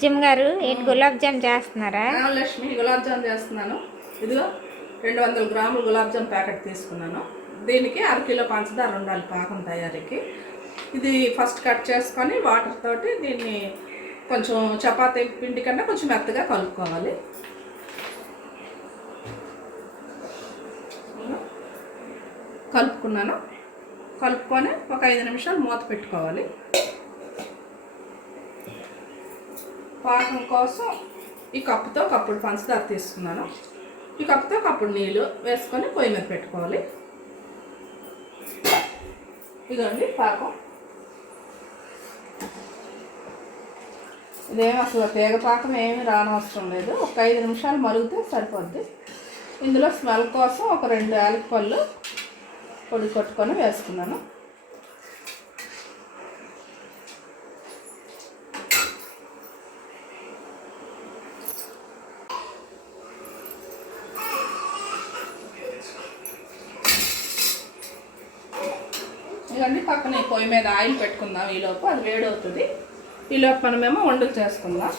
Gym గారు ఏంటి గులాబ్ జామ్ చేస్తున్నారా? లక్ష్మి గులాబ్ జామ్ చేస్తున్నాను. ఇదిగో 200 గ్రాములు గులాబ్ జామ్ ప్యాకెట్ తీసుకున్నాను. దీనికి అరకిలో పంచదార ఉండాలి పాకం తయారీకి. ఇది ఫస్ట్ కట్ చేసుకొని వాటర్ తోటి దీన్ని కొంచెం చపాతీ పిండి కన్నా కొంచెం మెత్తగా కలుపుకోవాలి. కలుపుకొని ఒక 5 నిమిషాలు మూత పెట్టుకోవాలి. పాకం కోసం ఈ కప్పుతో కప్పుడు పంచదార తీసుకున్నాను. ఈ కప్పుతో కప్పుడు నీళ్ళు వేసుకొని పొయ్యి మీద పెట్టుకోవాలి. ఇదండి పాకం. ఇదేం అసలు తీగ పాకం ఏమీ రానవసరం లేదు. ఒక 5 నిమిషాలు మరిగితే సరిపోద్ది. ఇందులో స్మెల్ కోసం ఒక 2 యాలకులు పొడి కొట్టుకొని వేసుకున్నాను. ఇవన్నీ పక్కన పొయ్యి మీద ఆయిల్ పెట్టుకుందాం. ఈలోపు అది వేడవుతుంది. ఈలోపు మనమేమో వంటలు చేసుకుందాం.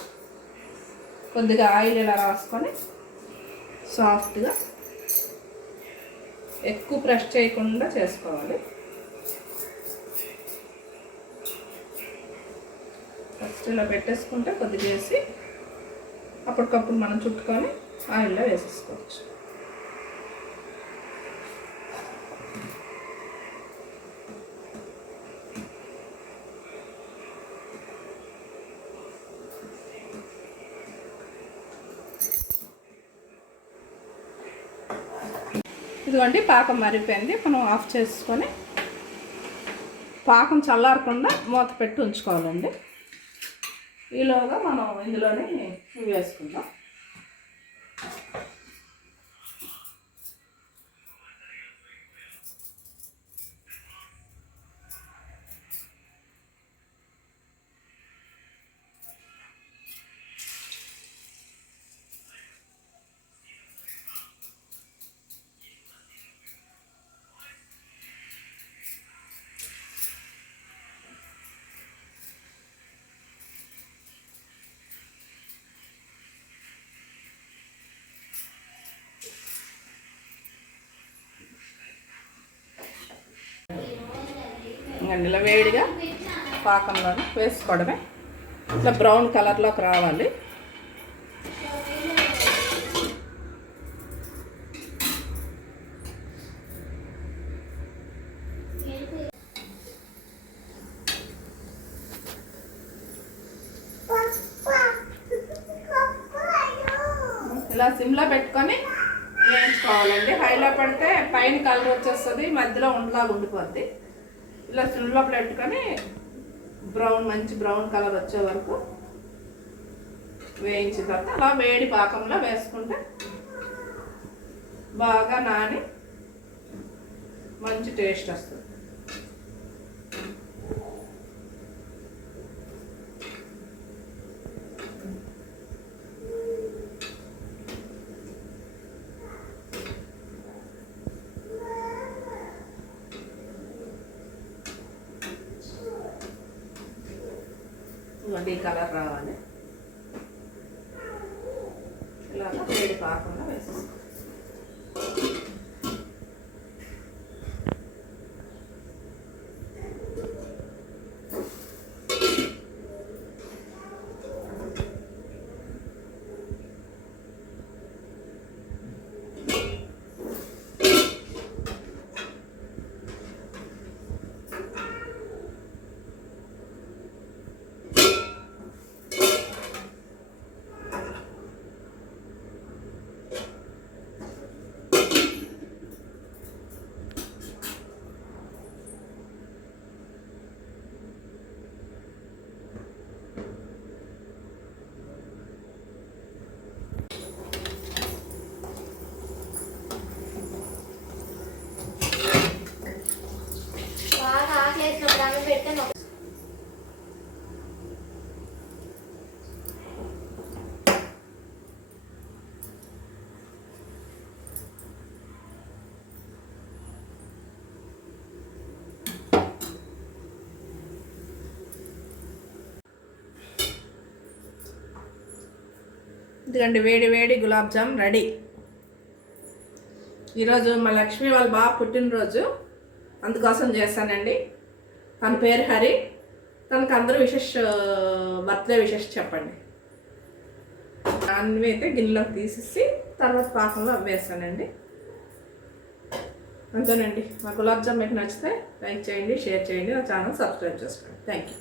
కొద్దిగా ఆయిల్ ఇలా రాసుకొని సాఫ్ట్గా ఎక్కువ ప్రెస్ చేయకుండా చేసుకోవాలి. ఫస్ట్ ఇలా పెట్టేసుకుంటే కొద్దిగా వేసి అప్పటికప్పుడు మనం చుట్టుకొని ఆయిల్లో వేసేసుకోవచ్చు. ఇదిగోండి పాకం మరిగిపోయింది. మనం ఆఫ్ చేసుకొని పాకం చల్లారకుండా మూత పెట్టి ఉంచుకోవాలండి. ఈలోగా మనం ఇందులోనే వేసుకుందాం. ఇంకా ఇలా వేడిగా పాకంలో వేసుకోవడమే. ఇట్లా బ్రౌన్ కలర్లోకి రావాలి. ఇలా సిమ్లో పెట్టుకొని వేయించుకోవాలండి. హైలో పెడితే పైన కలర్ వచ్చేస్తుంది, మధ్యలో ఉండలాగా ఉండిపోద్ది. ఇలా సిమ్లో పెట్టుకొని మంచి బ్రౌన్ కలర్ వచ్చే వరకు వేయించిన తర్వాత అలా వేడి పాకంలో వేసుకుంటే బాగా నాని మంచి టేస్ట్ వస్తుంది. ఈ కలర్ రావాలి. ఇలాగా వేడి పాకంలో వేసేసుకోవాలి. ఇదిగండి వేడి వేడి గులాబ్ జామ్ రెడీ. ఈరోజు మా లక్ష్మి వాళ్ళ బాబు పుట్టినరోజు, అందుకోసం చేస్తానండి. తన పేరు హరి. తనకు అందరూ బర్త్డే విషెస్ చెప్పండి. అన్నీ అయితే గిన్నెలోకి తీసేసి తర్వాత పాకంలో వేస్తానండి. అంతేనండి. మా గులాబ్ జామ్ మీకు నచ్చితే లైక్ చేయండి, షేర్ చేయండి, నా ఛానల్ సబ్స్క్రైబ్ చేసుకోండి. Thank you.